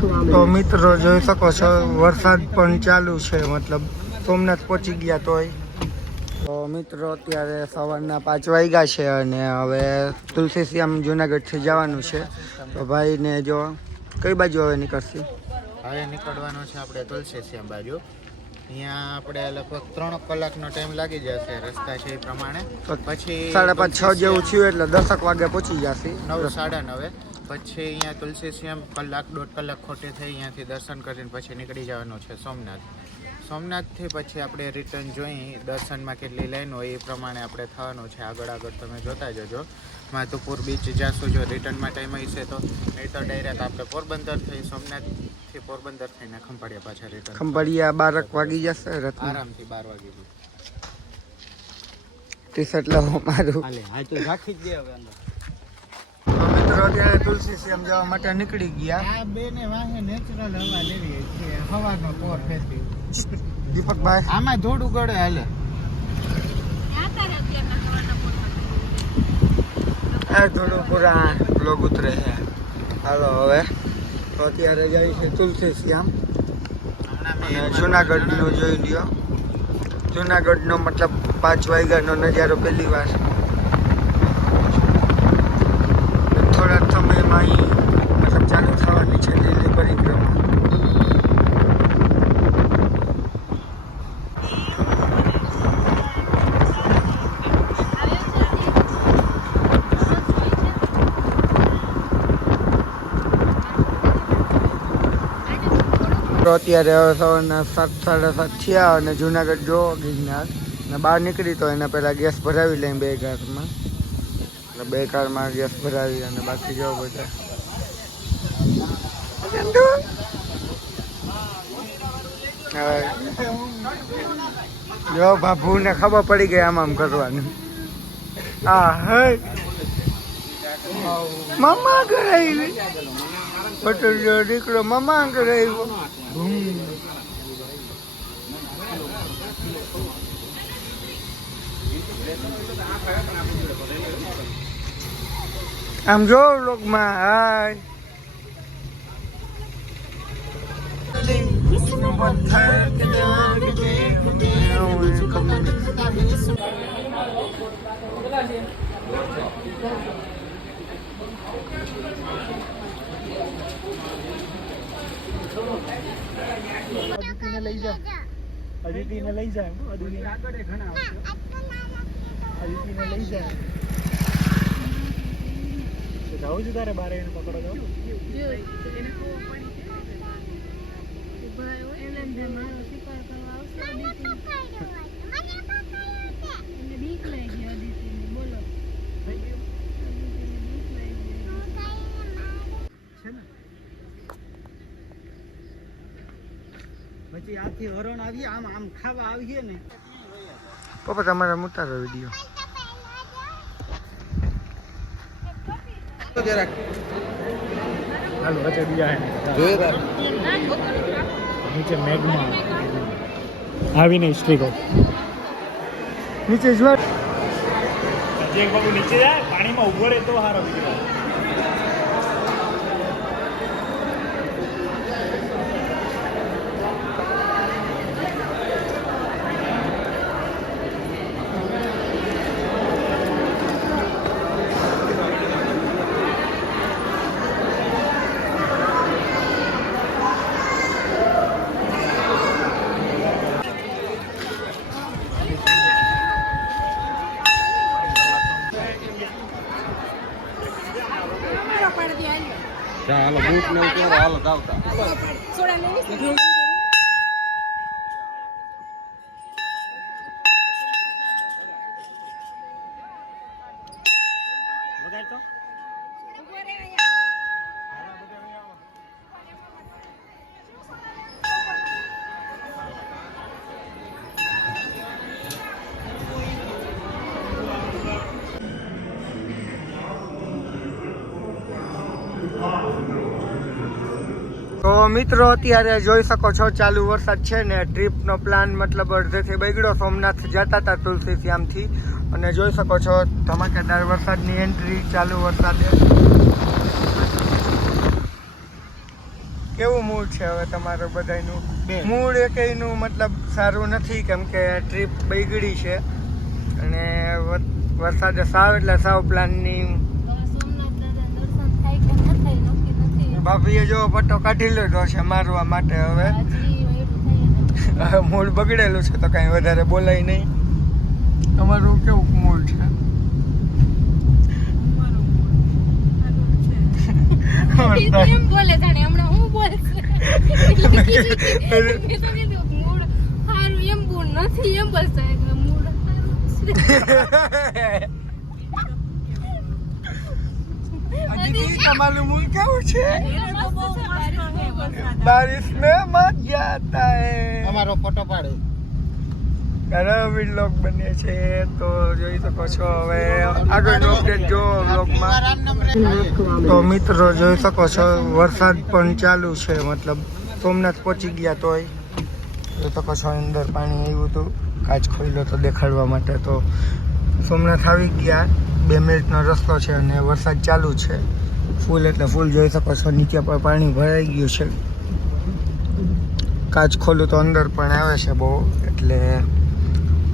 તો મિત્રો જોઈ શકો છો વરસાદ પણ ચાલુ છે, મતલબ સોમનાથ પહોંચી ગયા તોય. તો મિત્રો અત્યારે સવારના 5 વાગ્યા છે અને હવે તુલસી શ્યામ જુનાગઢથી જવાનું છે. તો ભાઈને જો કઈ બાજુ હવે નીકળશે? હવે નીકળવાનું છે આપણે તુલસી શ્યામ બાજુ. અહીંયા આપણે લગભગ 3 કલાકનો ટાઈમ લાગી જશે રસ્તા છે એ પ્રમાણે. પછી 5:30-6 જેવું થયું એટલે 10 વાગે પહોંચી જશે. 9-9:30. પછી અહીંયા તુલસી શ્યામ 1-1.5 કલાક ખોટી થઈ અહીંયાથી દર્શન કરીને પછી નીકળી જવાનું છે સોમનાથ. સોમનાથથી પછી આપણે રિટર્ન જોઈ દર્શનમાં કેટલી લાઈન હોય એ પ્રમાણે આપણે થવાનું છે. આગળ તમે જોતા જજો. માધુપુર બીચ જાશું જો રિટર્નમાં ટાઈમ હશે તો, નહીં તો ડાયરેક્ટ આપણે પોરબંદર થઈ સોમનાથથી પોરબંદર થઈને ખંભાળિયા પાછા રિટર્ન. ખંભાળિયા 12 વાગી જશે આરામથી 12 વાગી ગયું. ટી-શર્ટ લાવો મારું. હા તો રાખી જ દે હવે અંદર. મિત્રો અત્યારે તુલસી શ્યામ જવા માટે નીકળી ગયા. આ બેને વાહે નેચરલ હવા લેવી છે, હવાનો પોર ફેરવી. દીપકભાઈ આમાં થોડું ગળે હાલે. થોડું પૂરા બ્લોગ ઉતરે છે. હાલો હવે તો અત્યારે જાય છે તુલસી શ્યામ અને જુનાગઢનું જોઈ લ્યો. જુનાગઢનો મતલબ 5 વાગ્યાનો નજારો પહેલી વાર. થોડા સમયમાં અહીં મતલબ ચાલુ થવાની છે લીલી પરિક્રમા. તો અત્યારે હવે સવારના 7-7:30 થયા અને જુનાગઢ જો ગિરનાર ને બહાર નીકળી તો એના પહેલાં ગેસ ભરાવી લઈએ 2 કારમાં. એટલે 2 કારમાં ગેસ ભરાવી અને બાકી જો બધા જો બાપુને ખબર પડી ગઈ આમ કરવાનું. હા હે મામા ઘરે આવી પટેલ દીકરો મામા ઘરે આવ્યો. આમ જો લોકમાં હાય અદિતિને લઈ જાય. અદિતિને લઈ જાય. જાઉં છું તારે બારે એને પકડો જાવ. પછી આથી હરણ આવીએ આમ ખાવા આવીએ ને. પપ્પા તમારા ઉતારો વિડીયો. નીચે મેઘમાં આવીને હિસ્ટ્રી કહો. નીચે જો બાબુ નીચે જાય પાણીમાં ઉભો રહે તો સારો વિડીયો. ચાલો બૂટ ને ઉતરો હાલ આવતા સોડા લેવી વગાડ તો ઉભો રે અહીંયા. તો મિત્રો અત્યારે જોઈ શકો છો ચાલુ વરસાદ છે ને. ટ્રીપનો પ્લાન મતલબ અડધેથી બગડ્યો. સોમનાથ જતા હતા તુલસી શ્યામથી અને જોઈ શકો છો ધમાકેદાર વરસાદની એન્ટ્રી ચાલુ વરસાદે. કેવું મૂડ છે હવે તમારું બધાયનું? બે. મૂડ એકેયનું મતલબ સારું નથી, કેમ કે ટ્રીપ બગડી છે અને વરસાદે સાવ એટલે સાવ પ્લાનની. ભાભીએ જો પટ્ટો કાઢી લીધો છે મારવા માટે. હવે મૂડ બગડેલું છે તો કાંઈ વધારે બોલાય નહીં. તમારું કેવું મૂડ છે? એમ બોલે જાણે હમણાં હું બોલશે મૂડ સારું એમ બોલ નથી એમ બોલશે મૂડ દીદી તમારું મૂડ કેવું છે? બારિશ में मजा आता है. અમારો ફોટો પાડે. વ્લોગ બને છે તો જોઈ શકો છો. હવે આગળનો અપડેટ જો વ્લોગમાં. તો મિત્રો જોઈ શકો છો વરસાદ પણ ચાલુ છે, મતલબ સોમનાથ પહોંચી ગયા તોય જોઈ શકો છો અંદર પાણી આવ્યું હતું. કાચ ખોલ્યો તો દેખાડવા માટે. તો સોમનાથ આવી ગયા, 2 મિનિટનો રસ્તો છે અને વરસાદ ચાલુ છે ફૂલ એટલે ફૂલ. જોઈ શકો છો નીચે પર પાણી ભરાઈ ગયું છે. કાચ ખોલું તો અંદર પણ આવે છે બહુ, એટલે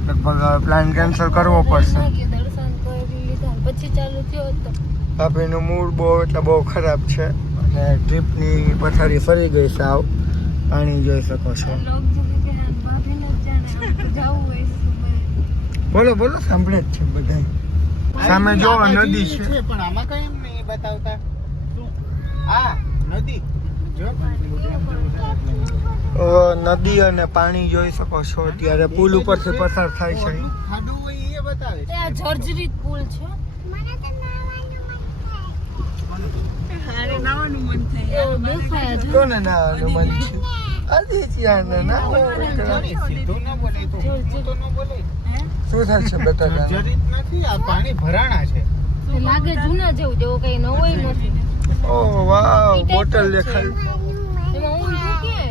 લગભગ પ્લાન કેન્સલ કરવો પડશે. દર્શન કરી લીધા પછી ચાલુ થયો હતો. ભાભીનું મૂડ બહુ એટલે બહુ ખરાબ છે અને ટ્રીપની પથારી ફરી ગઈ સાવ. પાણી જોઈ શકો છો. બોલો બોલો, સાંભળે જ છે બધા. સામે જો નદી છે. પણ આમાં કઈ એમ નહીં બતાવતા. આ નદી જો નદી અને પાણી જોઈ શકો છો. ત્યારે પુલ ઉપરથી પસાર થાય છે. ખાડું હોય એ બતાવે છે. આ જર્જરિત પુલ છે. એવું દેખાય જ. કોને નાવાનું મન છે? આદિત્યને નાવાનું. સીધું ન બોલે તો ઊંધું તો ન બોલે. શું થાય છે બેટા? જરીત નથી, આ પાણી ભરાણા છે. તે લાગે જૂના જેવું, જેવું કઈ નવું નથી. ઓહ વાવ, બોટલ દેખાય. એમાં ઊંધું ક્યાં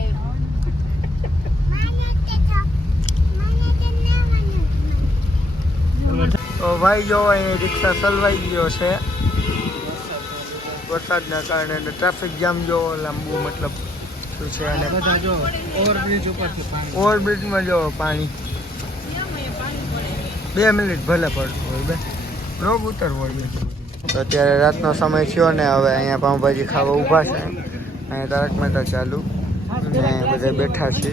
તો ભાઈ જો અહીં રિક્ષા ચલવાઈ ગયો છે વરસાદના કારણે. ટ્રાફિક જામ જો લાંબુ મતલબ શું છે. અને બધા જો ઓવરબ્રિજ ઉપરથી પાણી. ઓવરબ્રિજમાં જો પાણી. 2 મિનિટ ભલે પડતું હોય બે રોગ ઉતરવો હોય. તો અત્યારે રાતનો સમય થયો ને હવે અહીંયા પાઉંભાજી ખાવા ઊભા છે. અહીંયા તારક મહેતા ચાલુ ને બધા બેઠા છે.